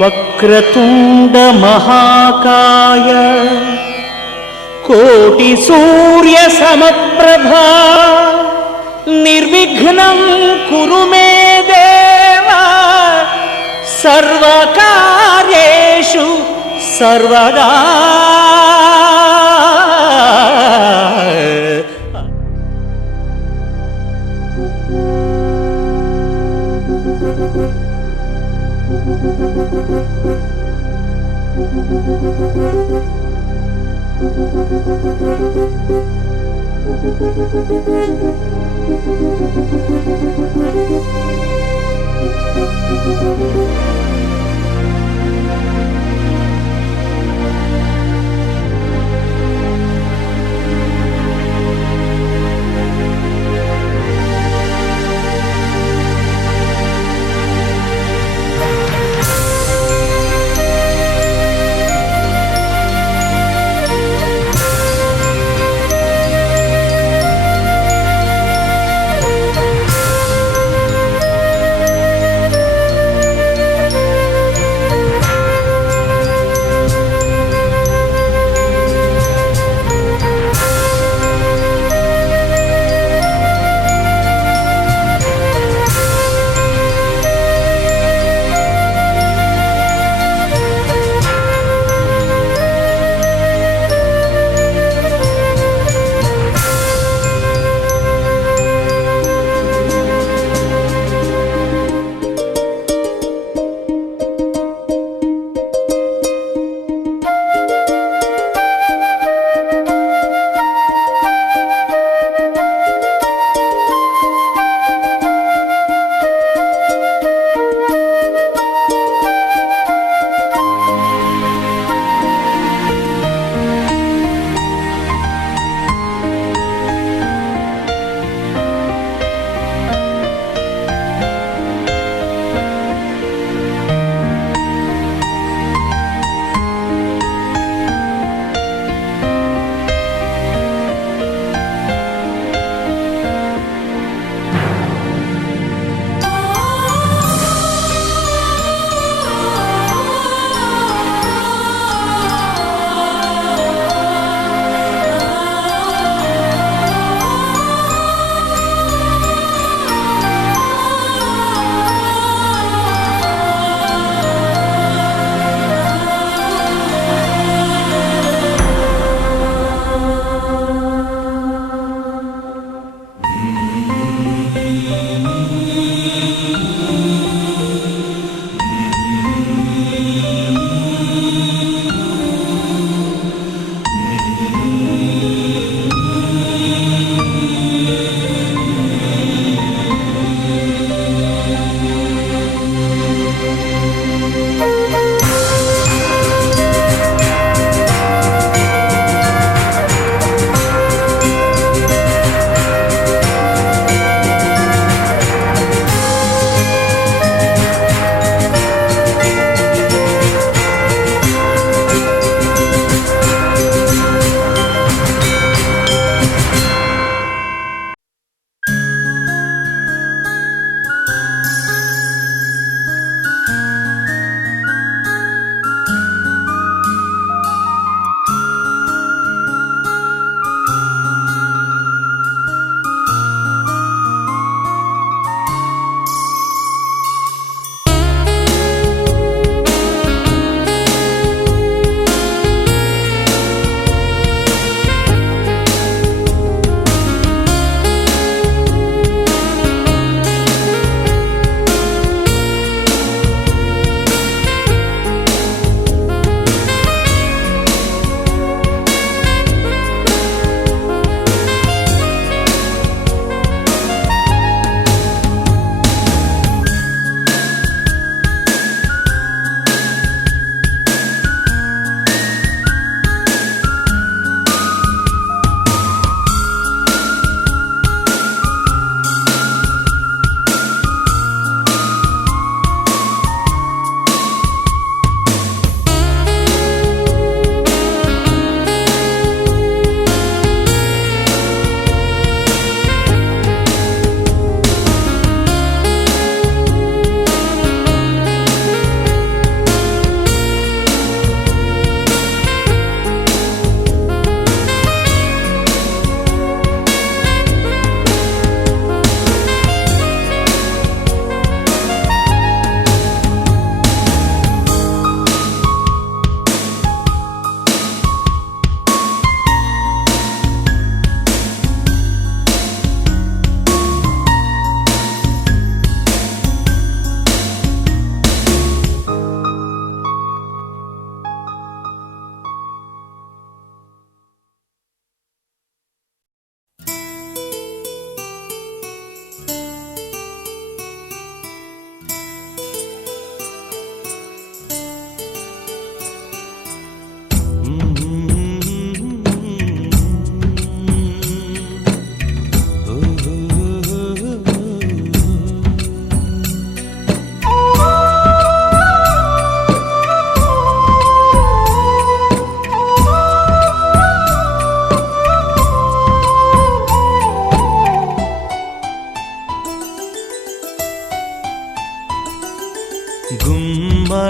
వక్రతుండ మహాకాయ కోటి సూర్య సమప్రభా నిర్విఘ్నం కురు మే దేవ సర్వకార్యేషు సర్వదా.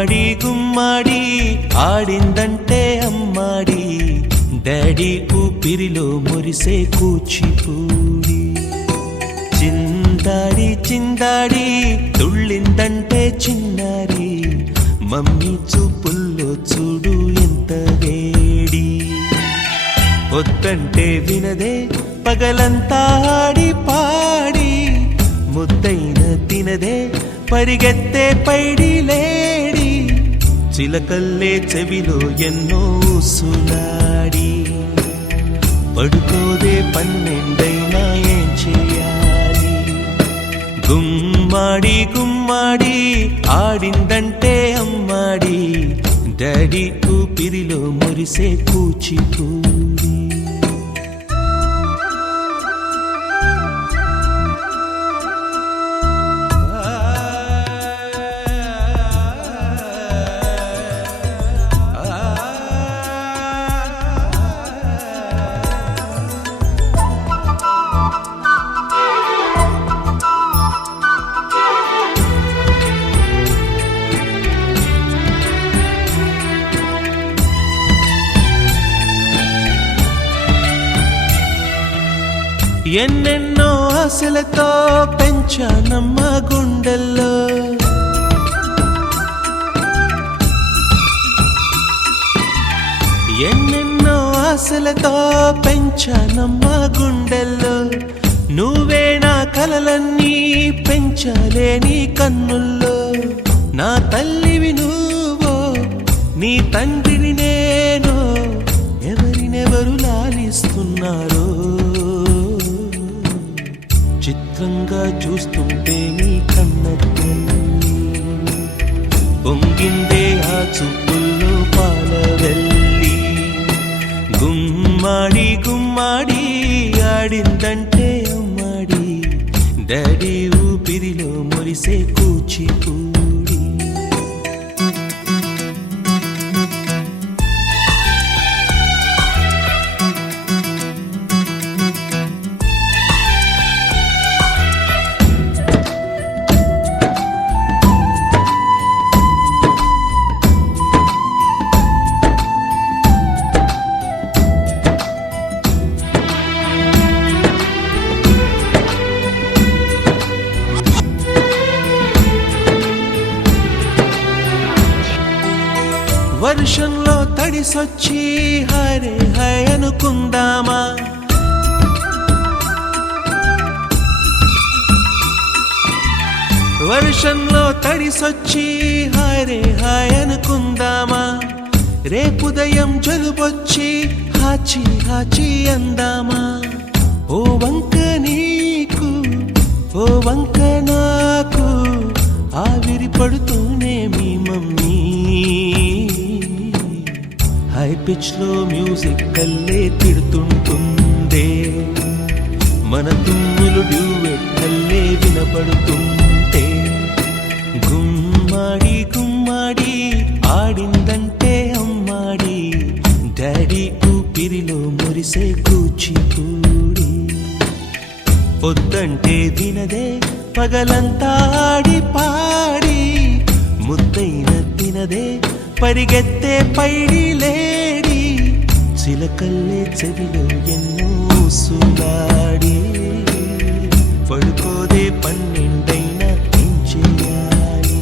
గుమ్మాడి గుమ్మాడి ఆడిందంటే అమ్మాడి డాడీ ఊపిరిలో మురిసే కూచిపూడి చిందాడి చిందాడి తుళ్ళిందంటే చిన్నారి మమ్మీ చూపుల్లో చూడు ఎంత వేడి వద్దంటే వినదే పగలంతా ఆడి పాడి ముద్దైన తినదే పరిగెత్తే పైడి లేడి చిలకల్లే చెవిలో ఎన్నో సులాడి పడుకోదే పన్నెండైనా ఏం చేయాలి గుమ్మాడి గుమ్మాడి ఆడిందంటే అమ్మాడి డాడీ ఊపిరిలో మురిసే కూచిపూడి ఎన్నెన్నో ఆశలతో పెంచానమ్మ గుండెల్లో ఎన్నెన్నో ఆశలతో పెంచానమ్మ గుండెల్లో నువ్వే నా కలలన్నీ పెంచాలే నీ కన్నుల్లో నా తల్లివి నువ్వో నీ తండ్రిని నేను ఎవరినెవరు లాలిస్తున్నారో చిత్రంగా చూస్తుంటే నీ కన్న తల్లి పొంగిందే ఆ చూపుల్లో పాలవెల్లి గుమ్మాడి గుమ్మాడి ఆడిందంటే అమ్మాడి డాడీ ఊపిరిలో మురిసే కూచిపూడి వర్షంలో తడిసొచ్చి హరే హై అనుకుందామా వర్షంలో తడిసొచ్చి హరే హై అనుకుందామా రేపుదయం జలుబొచ్చి హాచి హాచి అందామా ఓ వంక నీకు ఓ వంక నాకు ఆవిరి పడుతూనే మీ మమ్మీ హై పిచ్ లో మ్యూజిక్ కల్లే తిడుతుంటుందే మన తుమ్ములు డ్యూయెట్ కల్లే వినపడుతుంటే గుమ్మాడి గుమ్మాడి ఆడిందంటే అమ్మాడి డాడీ ఊపిరిలో మురిసే కూచిపూడి పొద్దంటే వినదే పగలంతా ఆడి పాడి ముద్దైన తినదే పరిగెత్తే పైడి లేడి చిలకల్లే చెవిలో ఎన్నో సులాడి పడుకోదే పన్నెండైనా ఏం చేయాలి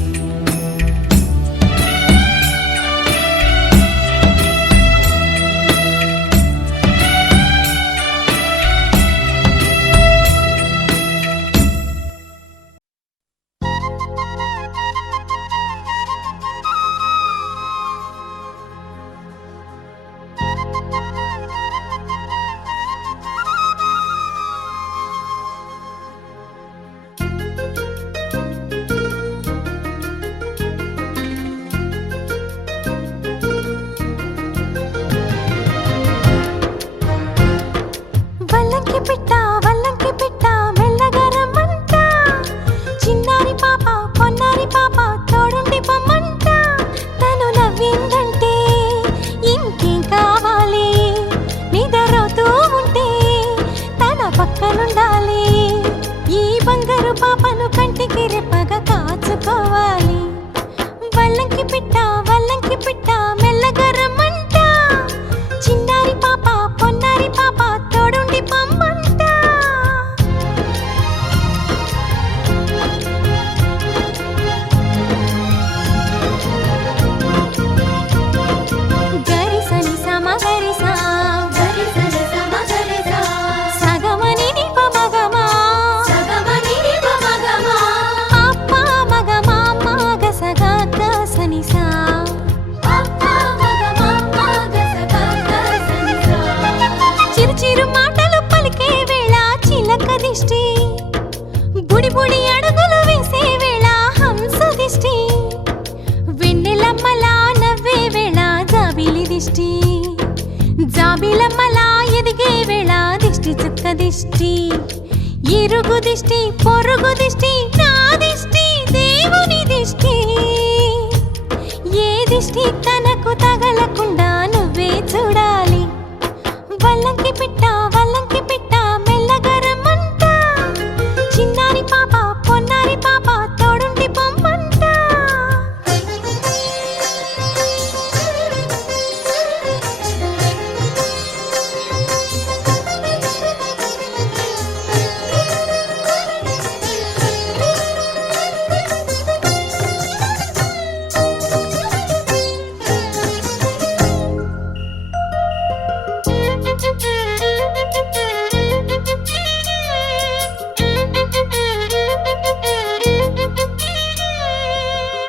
పాపను కంటికి రెప్పగా కాచుకోవాలి. వల్లంకి పిట్ట మెల్లగా రమ్మంట చిన్నారి పాప పొన్నారి పాప తోడుండి పొమ్మంట గరి సని సమ గరి సా సగమని ని ప మగమా పాప మగమా మగ సగ గ సని సా చిరు చిరు మాటలు పలికే వేళ చిలక దిష్టి బుడి బుడి అడుగులు వేసే వేళ హంస దిష్టి వెన్నెలమ్మలా నవ్వే వేళ జాబిలి దిష్టి జాబిలమ్మలా ఎదిగే వేళ దిష్టి చుక్క దిష్టి ఇరుగు దిష్టి పొరుగు దిష్టి నా దిష్టి దేవుని దిష్టి ఏ దిష్టి తనకు తగలకుండా నువ్వే చూడాలి వల్లంకి పిట్ట మెల్లగా రమ్మంట చిన్నారి పాప పొన్నారి పాప తోడుండి పొమ్మంట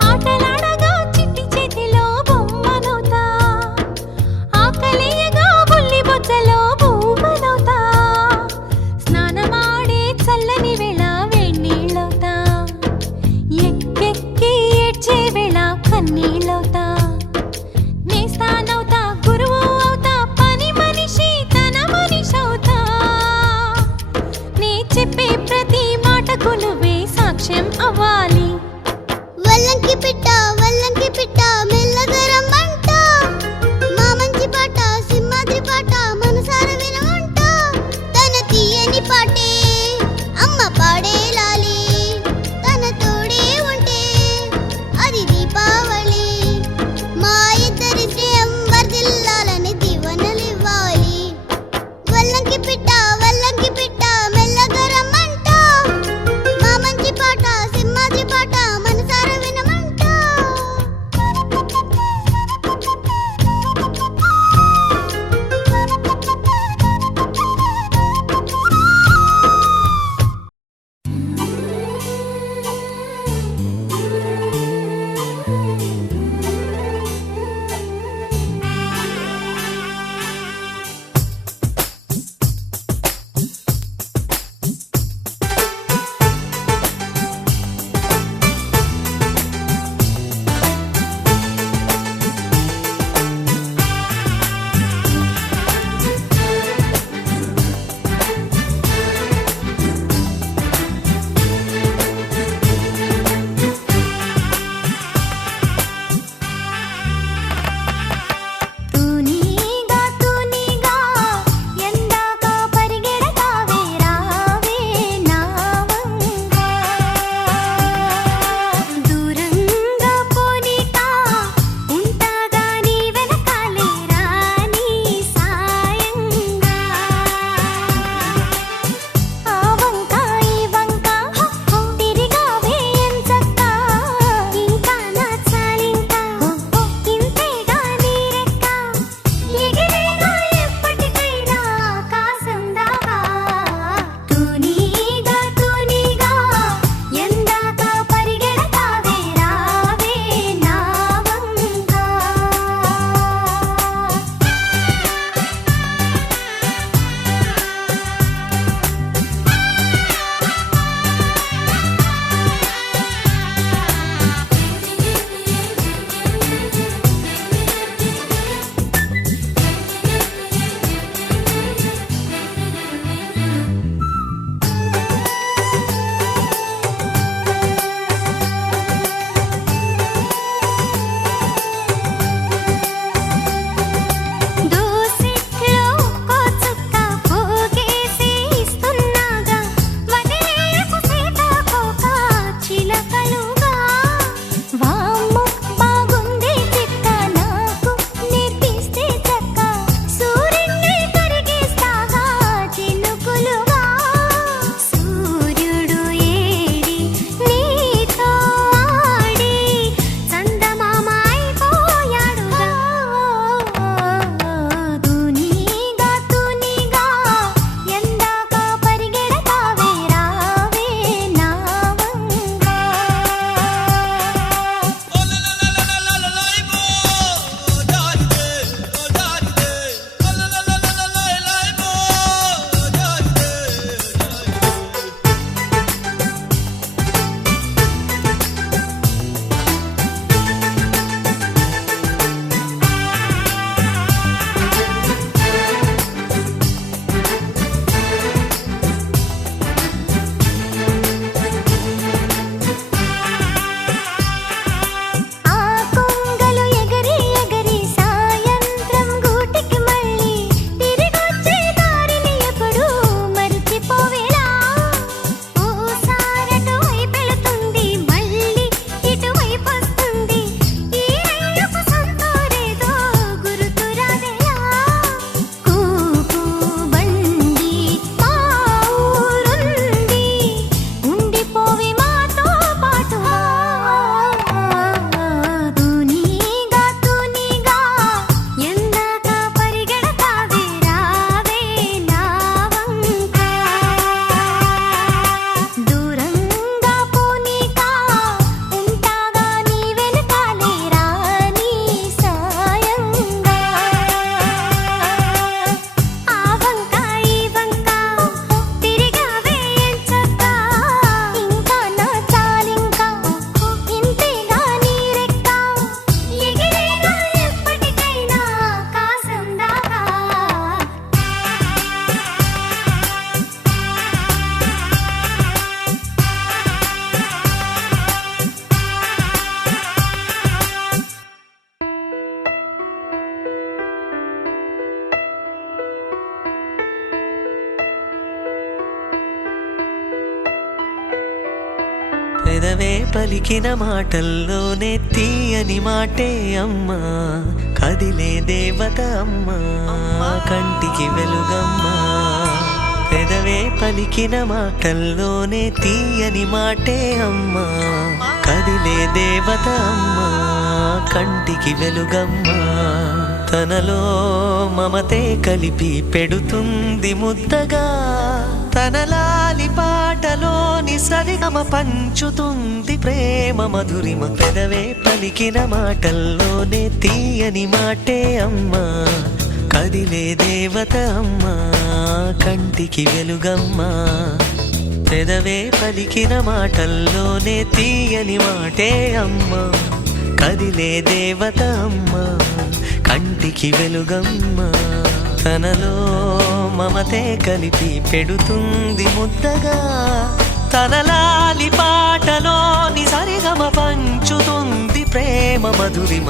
ఆటలాడగా చిట్టి చేతిలో బొమ్మనవుతా ఆకలేయగా బుల్లి బొజ్జలో భూమనవుతా స్నానమాడే చల్లని వేళ వేణీళ్ళవుతా ఎక్కెక్కి ఏడ్చే వేళ కన్నీళ్ళవుతా నేస్తానవుతా గురువు అవుతా పని మనిషి తన మనిషవుతా నే చెప్పే ప్రతి మాటకు నువ్వే సాక్ష్యం అవ్వాలి వల్లంకి పిట్ట మెల్లగా రమ్మంట మా మంచి పాట సింహాద్రి పాట మనసార వినమంట తన తీయని పాటే అమ్మ పాడే లాలి తన తోడే ఉంటే అది దీపావళి మా ఇద్దరి శ్రేయం వర్ధిల్లాలని దీవెనలివ్వాలి వల్లంకి పిట్ట మెల్లగా రమ్మంట మా మంచి పాట సింహాద్రి పాట మనసార వినమంట పెదవే పలికిన మాటల్లోనే తీయని మాటే అమ్మా, కదిలే దేవత అమ్మా, కంటికి వెలుగమ్మా. పెదవే పలికిన మాటల్లోనే తీయని మాటే అమ్మా, కదిలే దేవత అమ్మా, కంటికి వెలుగమ్మా. తనలో మమతే కలిపి పెడుతుంది ముద్దగా, తన లాలి పాటలోని సరిగమ పంచుతుంది ప్రేమ మధురిమ. పెదవే పలికిన మాటల్లోనే తీయని మాటే అమ్మా, కదిలే దేవత అమ్మా, కంటికి వెలుగమ్మా. పెదవే పలికిన మాటల్లోనే తీయని మాటే అమ్మా, కదిలే దేవత అమ్మా, కంటికి వెలుగమ్మా. తనలో మమతే కలిపి పెడుతుంది ముద్దగా, తన లాలి పాటలోని సరిగమ పంచుతుంది ప్రేమ మధురిమ.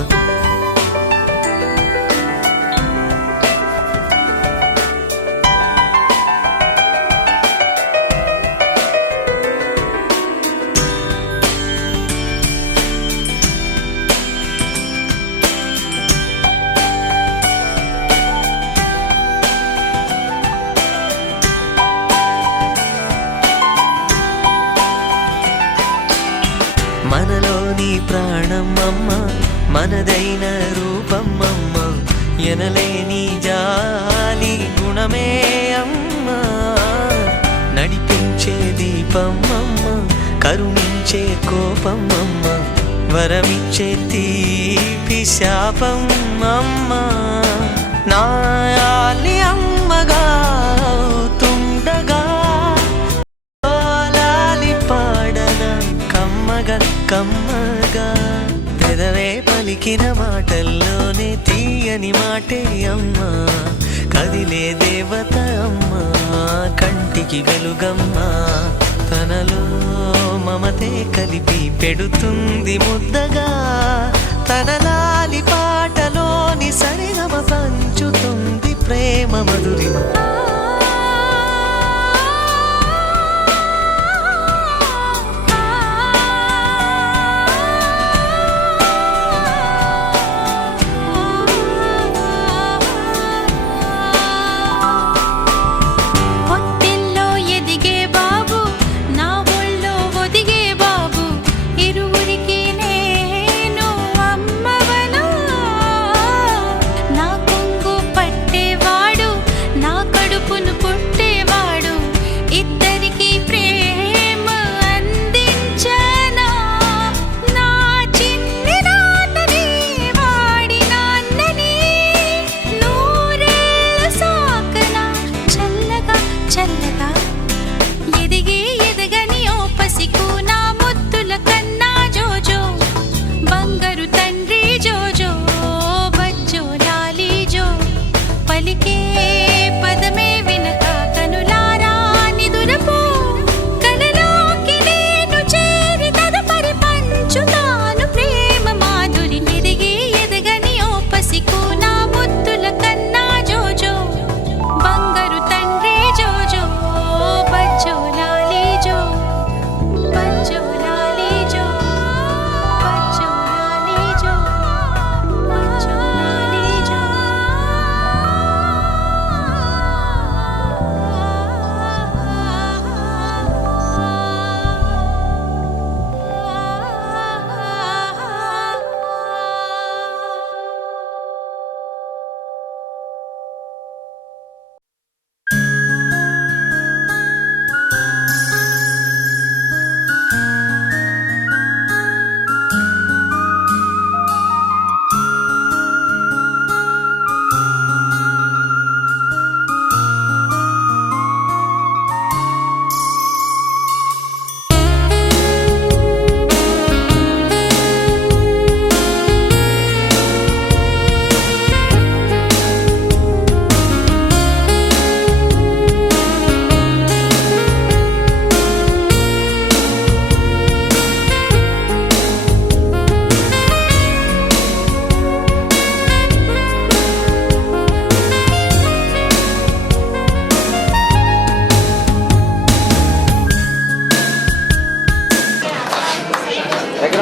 మనలోని ప్రాణమమ్మ, మనదైన రూపమమ్మ, ఎనలేని జాలి గుణమే అమ్మ. నడిపించే దీపమమ్మ, కరుణించే కోపమమ్మ, వరమిచ్చే తీపి శాపమమ్మ. నాయాలి అమ్మగా తుండగా కమ్మగా. పెదవే పలికిన మాటల్లోనే తీయని మాటే అమ్మా, కదిలే దేవత అమ్మా, కంటికి వెలుగమ్మా. తనలో మమతే కలిపి పెడుతుంది ముద్దగా, తన లాలి పాటలోని సరిగమ పంచుతుంది ప్రేమ మధురిమ.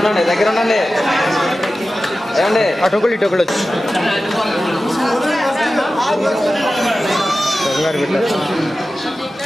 ఉండండి, దగ్గర ఉండండి. ఏమండి అటొకళ్ళు ఇటొకళ్ళు వచ్చి కంగారు పెట్టారు.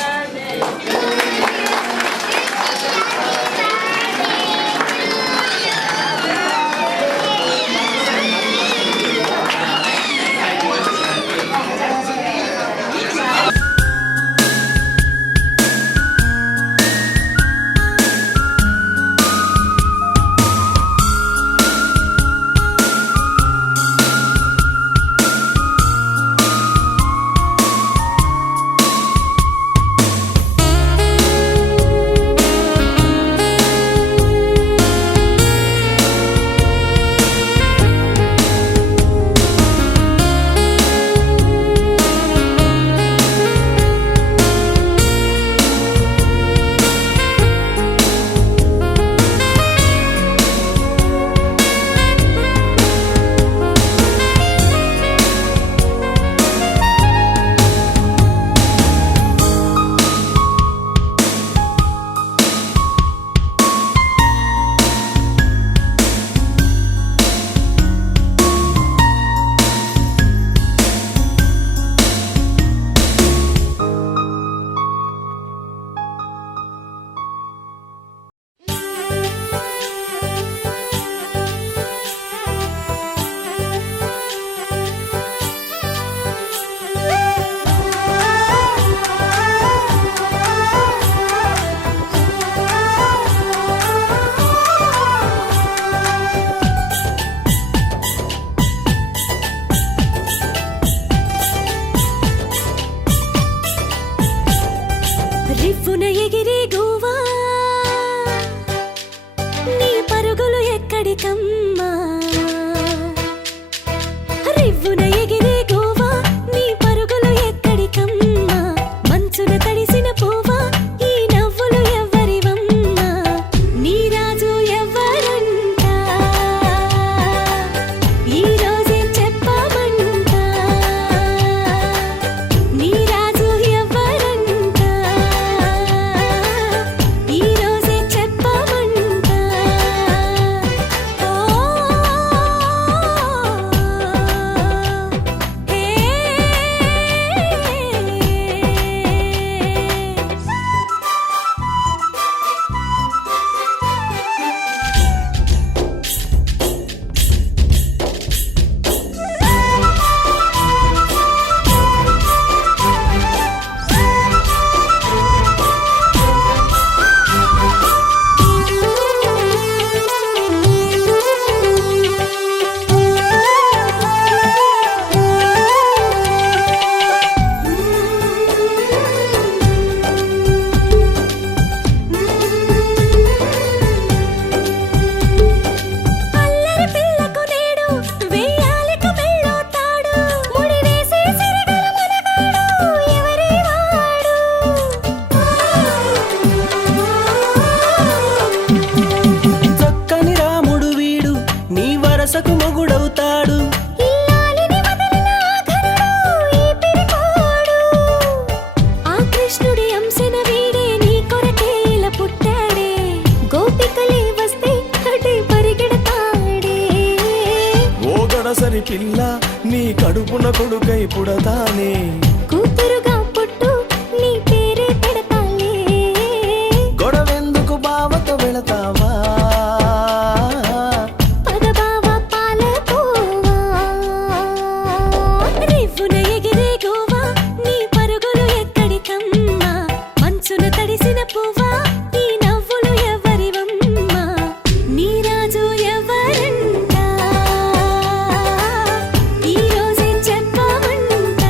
రివ్వున ఎగిరే గోవా నీ పరుగులు ఎక్కడికమ్మా రివ్వున ఎగిరే గోవా నీ పరుగులు ఎక్కడికమ్మా మంచున తడిసిన పోవా ఈ నవ్వులు ఎవ్వరివమ్మా నీ రాజు ఎవ్వరంట ఈ రోజే చెప్పమంట నీ రాజు ఎవ్వరంట ఈ రోజే చెప్పమంట ఓ అల్లరి పిల్లకు నేడు వెయ్యాలిక మెళ్ళో తాడు ముడి వేసే సిరిగల మనగాడు ఎవరి వాడు చక్కని రాముడు వీడు నీ వరసకు మొగుడవుతాడు. ఇల్లాలిని వదలిన ఆఖరుడు ఈ పిరికోడు ఆ కృష్ణుడి అంశన వీడే నీ కొరకేల పుట్టాడే గోపికలే వస్తే అటే పరిగెడతాడే ఓ గడసరి పిల్ల నీ కడుపున కొడుకై పుడతానే కూతురుగా పుట్టు నీ పేరే పెడతాలే గొడవెందుకు బావతో వెళతావా పదబావ పాలకోవా రివ్వున ఎగిరే గోవా నీ పరుగులు ఎక్కడికమ్మా మంచున తడిసిన పువ్వా ఈ నవ్వులు ఎవరివమ్మా నీ రాజు ఎవరంట ఈ రోజే చెప్పమంట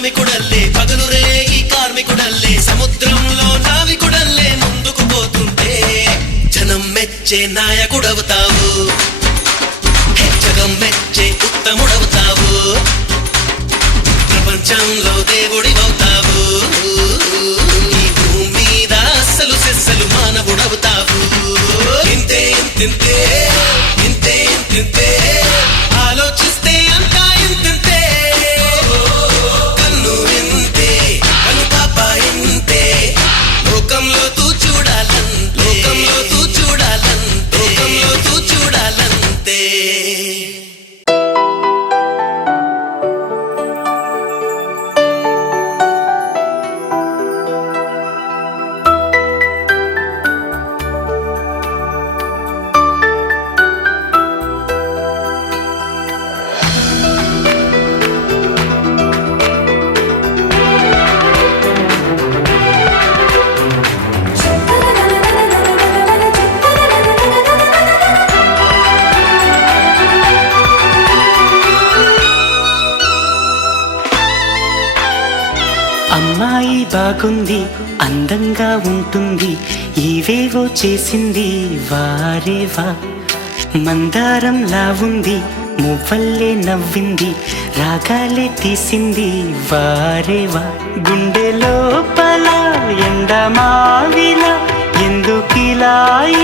శ్రామికుడల్లే పగలురే ఈ కార్మికుడల్లే సముద్రంలో నావికుడల్లే ముందుకు పోతుంటే జనం మెచ్చే నాయకుడవుతావు జగం మెచ్చే ఉత్తముడవుతావు ప్రపంచంలో దేవుడివవుతావు ఈ భూమి మీద అస్సలు సెస్సలు మానవుడవుతావు ఇంతే ఇంతింతే ఇంతే ఇంతింతే ఆలోచిస్తే అంతా ఇంతింతే కన్ను ఇంతే కను పాప ఇంతే లోకంలో తూ చూడాలంతే లోకంలో తూ చూడాలంతే లోకంలో తూ చూడాలంతే అమ్మాయి బాగుంది అందంగా ఉంటుంది ఇవేవో చేసింది వారేవా మందారంలా ఉంది మువ్వల్లే నవ్వింది రాగాలే తీసింది వారేవా గుండె లోపల ఎండమావిల ఎందుకిలా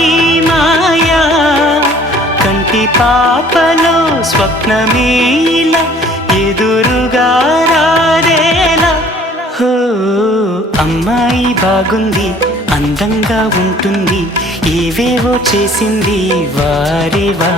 ఈ మాయా కంటి పాపలో స్వప్నమేలా ఎదురుగా రారేలా హో అమ్మాయి బాగుంది అందంగా ఉంటుంది ఏవేవో చేసింది వారేవా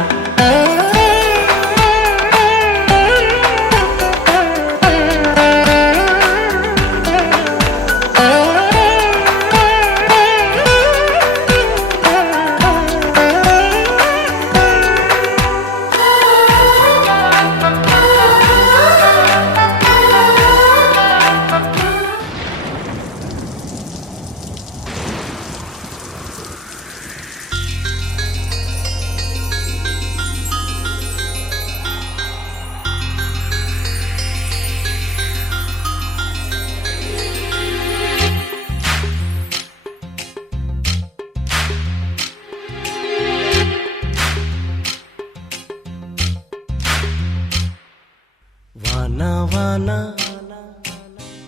వానా వానా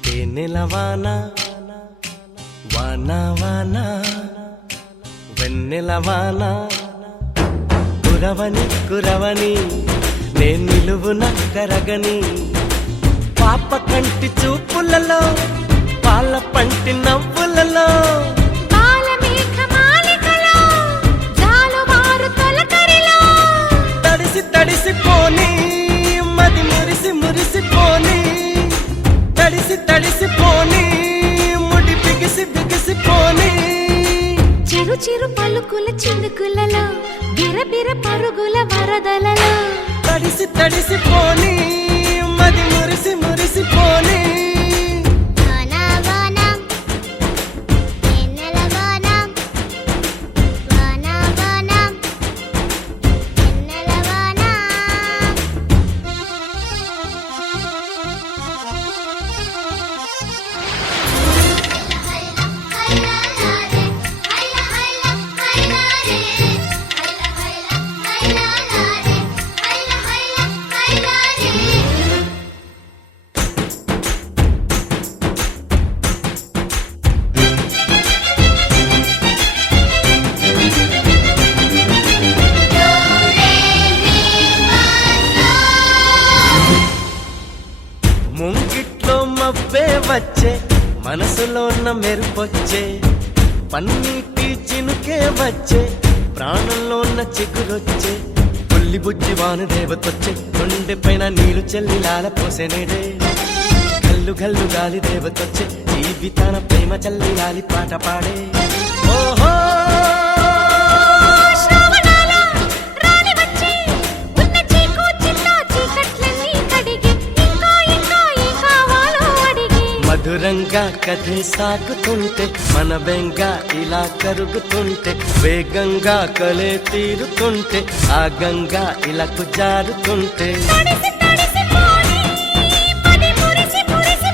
తేనెల వానా వానా వానా వెన్నెల వానా కురవని కురవని నేను నిలువున కరగని పాప కంటి చూపులలో పాల పంటి నవ్వులలో తడిసి తడిసిపోని మది మురిసి మురిసిపోని తడిసి తడిసిపోని ముడి బిగిసి బిగిసిపోని చిరు చిరు పలుకుల చిందుకులలో బిరబిర పరుగుల వరదలలో తడిసి తడిసిపోని మది మురిసి మురిసిపోని వానా వానా ఎన్నెల వానా వానా వానా ఎన్నెల వానా ముంగిట్లో మబ్బే వచ్చే మనసులో ఉన్న మెరుపొచ్చే పన్నీటి చినుకే వచ్చే ప్రాణంలో ఉన్న చిగురొచ్చే పుల్లి బుజ్జి వాన దేవతొచ్చే కొండె పైన నీళ్లు చెల్లి లాల పోసెనేడే గల్లు గల్లు గాలి దేవతొచ్చే జీవితాన ప్రేమ చల్లి లాలి పాట పాడే ఓహో మధురంగా కథే సాగుతుంటే మన బెంగ ఇలా కరుగుతుంటే వేగంగా కలే తీరుతుంటే ఆ గంగా ఇలాకు జారుతుంటే తడిసి తడిసి పోని మది మురిసి మురిసి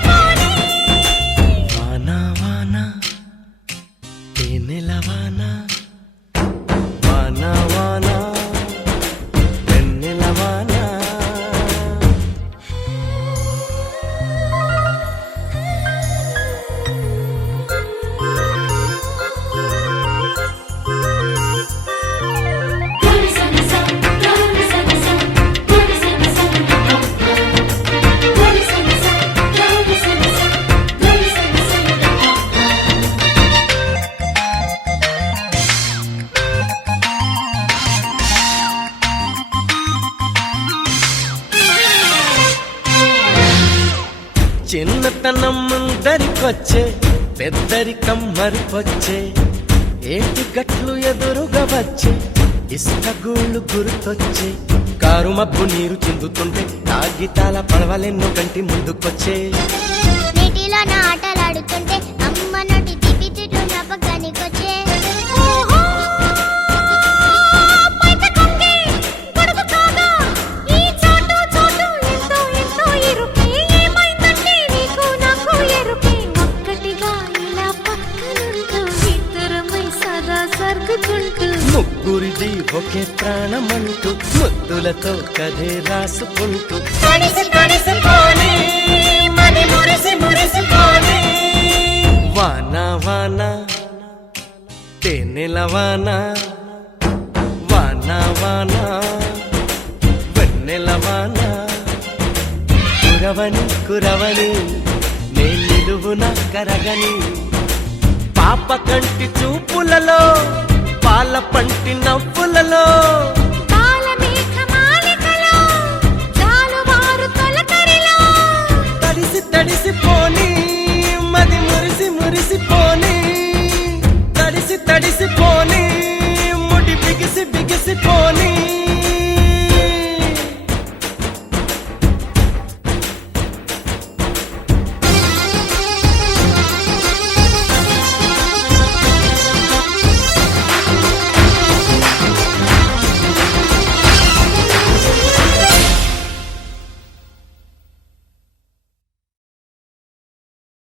చిన్నతనం ముందరికొచ్చే పెద్దరికం మరిపొచ్చే ఏటి గట్లు ఎదురుగా వచ్చే ఇసుక గూళ్ళు గుర్తొచ్చే కారు మబ్బు నీరు చిందుతుంటే కాగితాల పడవలెన్నో కంటి ముందుకొచ్చే నీటిలో నా ఆటలాడుతుంటే అమ్మ నోటి తిప్పి తిట్టు నా పక్కనికొచ్చే ఓహో పైట కొంగే గొడుగు కాగా ఈ చోటు చోటు ఎంతో ఎంతో ఇరుకే ఏమైందంటే నీకు నాకు ఎరుకే ఒక్కటిగా ఇలా పక్కనుంటూ ఇద్దరమై సదా సర్గుకుంటూ ముగ్గురిది ఒకే ప్రాణమంటూ ముద్దులతో కథే రాసుకుంటూ తడిసి తడిసిపోని మది మురిసి మురిసిపోని వాన వాన తేనెల వాన వాన వాన వెన్నెల వాన కురవని కురవని నే నిలువున కరగని పాప కంటి చూపులలో పాల పంటి నవ్వులలో కాలమేఘమాలికలో జాలువారు తొలకరిలో తడిసి తడిసిపో